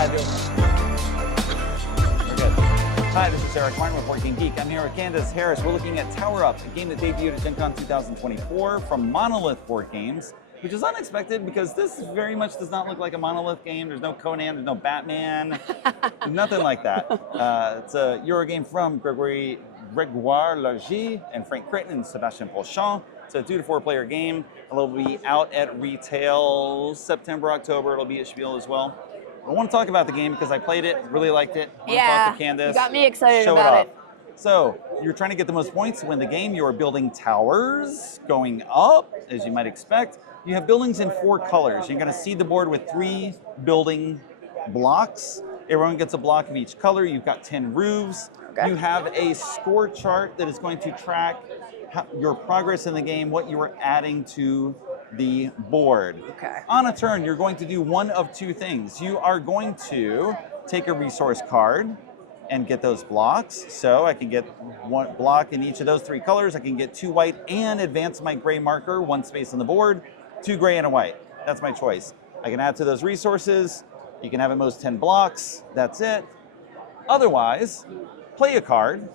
Hi, we're good. Hi, this is Eric Martin with Board Game Geek. I'm here with Candace Harris. We're looking at Tower Up, a game that debuted at Gen Con 2024 from Monolith Board Games, which is unexpected because this very much does not look like a Monolith game. There's no Conan, there's no Batman, nothing like that. It's a Euro game from Gregoire Largy and Frank Critton and Sebastian Polchamp. It's a 2 to 4 player game. It'll be out at retail September, October. It'll be at Spiel as well. I want to talk about the game because I played it, really liked it. I want to talk to Candace. You got me excited show about it. So you're trying to get the most points to win the game. You are building towers, going up, as you might expect. You have buildings in 4 colors. You're going to seed the board with 3 building blocks. Everyone gets a block of each color. You've got 10 roofs. Okay. You have a score chart that is going to track your progress in the game, what you are adding to the board. Okay. On a turn, you're going to do one of 2 things. You are going to take a resource card and get those blocks. So I can get 1 block in each of those 3 colors. I can get 2 white and advance my gray marker 1 space on the board, 2 gray and a white. That's my choice. I can add to those resources. You can have at most 10 blocks. That's it. Otherwise, play a card,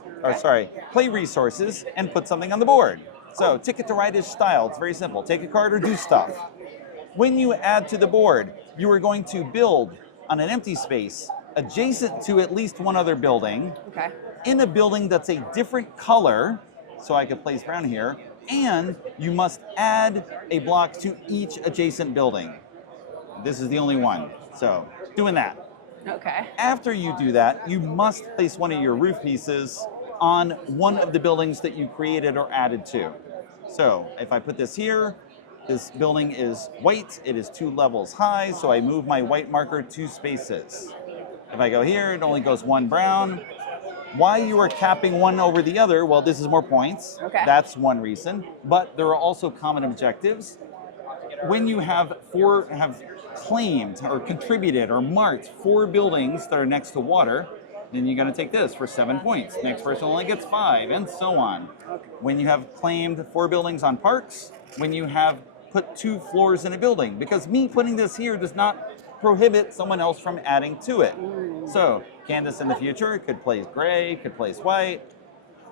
play resources and put something on the board. So Ticket to Ride is style. It's very simple. Take a card or do stuff. When you add to the board, you are going to build on an empty space adjacent to at least one other building, in a building that's a different color, so I could place brown here, and you must add a block to each adjacent building. This is the only one, so doing that. Okay. After you do that, you must place one of your roof pieces on one of the buildings that you created or added to. So if I put this here, this building is white, it is 2 levels high, so I move my white marker 2 spaces. If I go here, it only goes 1 brown. Why you are capping one over the other, well, this is more points. Okay. That's one reason, but there are also common objectives. When you have claimed or contributed or marked 4 buildings that are next to water, then you're going to take this for 7 points. Next person only gets 5, and so on. Okay. When you have claimed 4 buildings on parks, when you have put 2 floors in a building, because me putting this here does not prohibit someone else from adding to it. So Candace in the future could place gray, could place white,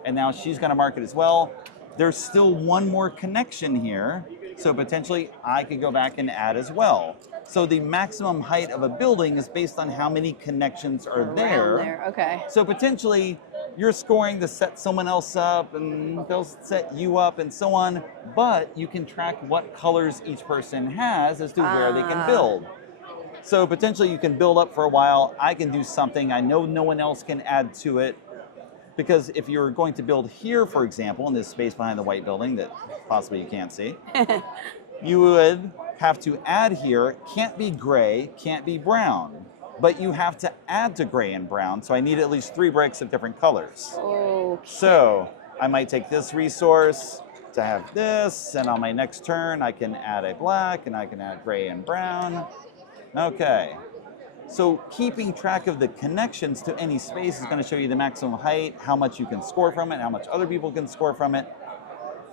and now she's going to mark it as well. There's still one more connection here, so potentially I could go back and add as well. So the maximum height of a building is based on how many connections are there. Okay. So potentially you're scoring to set someone else up and they'll set you up and so on, but you can track what colors each person has as to where they can build. So potentially you can build up for a while. I can do something. I know no one else can add to it. Because if you're going to build here, for example, in this space behind the white building that possibly you can't see, you would have to add here, can't be gray, can't be brown, but you have to add to gray and brown, so I need at least 3 bricks of different colors. Okay. So I might take this resource to have this, and on my next turn I can add a black, and I can add gray and brown. Okay. So keeping track of the connections to any space is going to show you the maximum height, how much you can score from it, how much other people can score from it.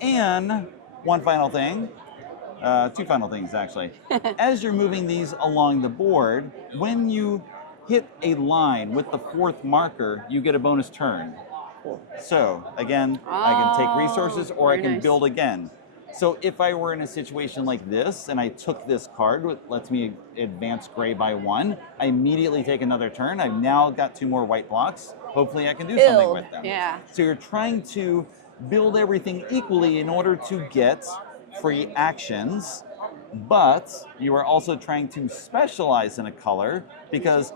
And one final thing, 2 final things actually. As you're moving these along the board, when you hit a line with the 4th marker, you get a bonus turn. Cool. So again, I can take resources or I can build again. So if I were in a situation like this and I took this card, which lets me advance gray by 1, I immediately take another turn. I've now got 2 more white blocks. Hopefully I can do something with them. Yeah. So you're trying to build everything equally in order to get free actions, but you are also trying to specialize in a color because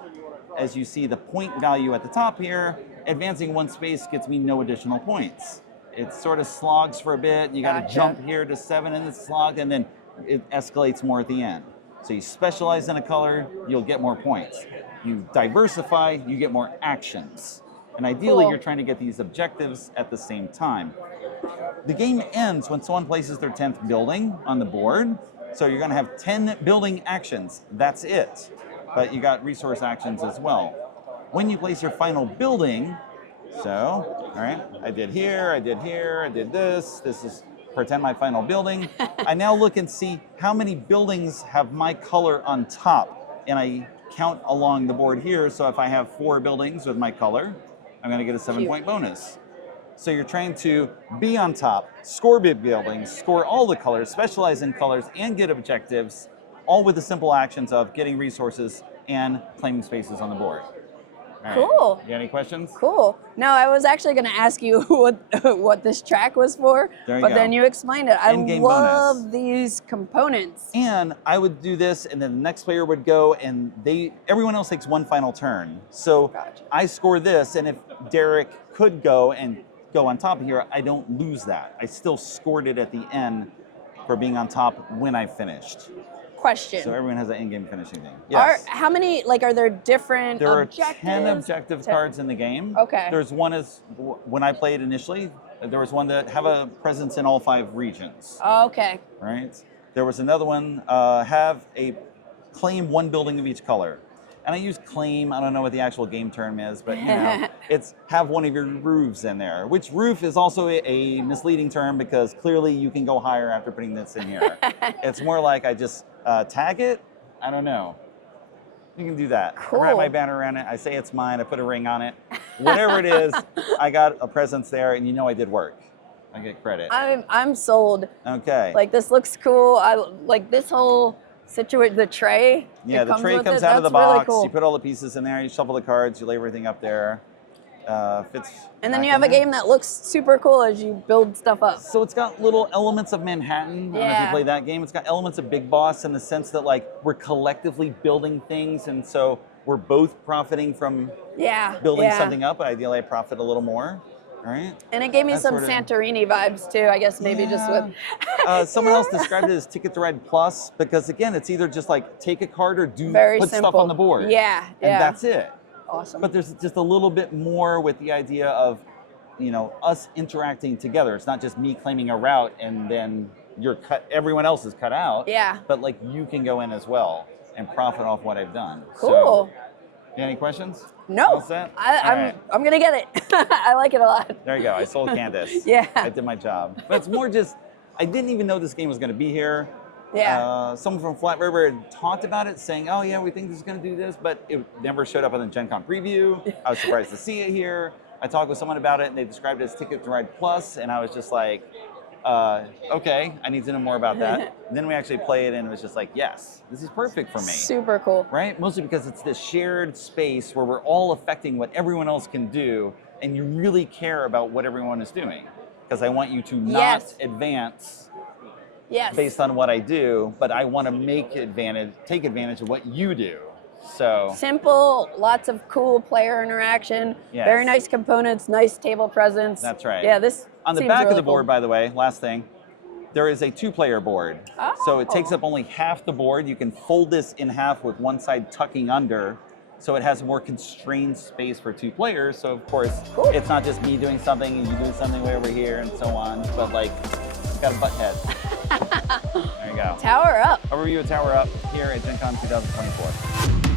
as you see the point value at the top here, advancing 1 space gets me no additional points. It sort of slogs for a bit. You got to jump here to 7 in the slog, and then it escalates more at the end. So you specialize in a color, you'll get more points. You diversify, you get more actions. And ideally, you're trying to get these objectives at the same time. The game ends when someone places their 10th building on the board. So you're going to have 10 building actions. That's it. But you got resource actions as well. When you place your final building, so, all right, I did here, I did here, I did this. This is pretend my final building. I now look and see how many buildings have my color on top. And I count along the board here. So if I have 4 buildings with my color, I'm going to get a 7-point bonus. So you're trying to be on top, score big buildings, score all the colors, specialize in colors, and get objectives, all with the simple actions of getting resources and claiming spaces on the board. All right. Cool. You got any questions? Cool. No, I was actually going to ask you what this track was for, but then you explained it. I love these components. And I would do this, and then the next player would go, and everyone else takes one final turn. So I score this, and if Derek could go and go on top of here, I don't lose that. I still scored it at the end for being on top when I finished. Question. So everyone has an in-game finishing thing. Yes. How many, are there different objectives? There are 10 objective cards in the game. Okay. There's one when I played initially, there was one that have a presence in all 5 regions. Okay. Right? There was another one, claim 1 building of each color. And I use claim, I don't know what the actual game term is, but it's have one of your roofs in there, which roof is also a misleading term because clearly you can go higher after putting this in here. It's more like I just tag it. I don't know. You can do that. Cool. I wrap my banner around it. I say it's mine. I put a ring on it. Whatever it is, I got a presence there, and I did work. I get credit. I'm sold. Okay. This looks cool. I like this whole situation. The tray. Yeah, the tray comes out of the box. Really cool. You put all the pieces in there. You shuffle the cards. You lay everything up there. Fits. And then you have a game that looks super cool as you build stuff up. So it's got little elements of Manhattan. I don't know if you play that game. It's got elements of Big Boss in the sense that we're collectively building things, and so we're both profiting from building something up. Ideally, I profit a little more. Right? And it gave me some Santorini vibes too, I guess maybe just with... someone else described it as Ticket to Ride Plus because again, it's either just take a card or put stuff on the board. Yeah, and that's it. Awesome. But there's just a little bit more with the idea of, us interacting together. It's not just me claiming a route and then everyone else is cut out. Yeah. But you can go in as well and profit off what I've done. Cool. So, you got any questions? No. I'm gonna get it. I like it a lot. There you go. I sold Candace. Yeah. I did my job. But it's more just I didn't even know this game was gonna be here. Yeah. Someone from Flat River had talked about it, saying, "Oh yeah, we think this is gonna do this," but it never showed up on the Gen Con preview. I was surprised to see it here. I talked with someone about it, and they described it as Ticket to Ride Plus, and I was just like, okay, I need to know more about that. And then we actually played, and it was just like, yes, this is perfect for me. Super cool. Right? Mostly because it's this shared space where we're all affecting what everyone else can do, and you really care about what everyone is doing. Because I want you to not advance based on what I do, but I want to take advantage of what you do. So simple, lots of cool player interaction, very nice components, nice table presence. That's right. Yeah, this on the back of the board, by the way, last thing, there is a 2-player board. Oh. So it takes up only half the board. You can fold this in half with one side tucking under. So it has a more constrained space for 2 players. So of course, it's not just me doing something and you doing something way over here and so on, but you've got a butt head. There you go. Tower Up. Overview of Tower Up here at Gen Con 2024.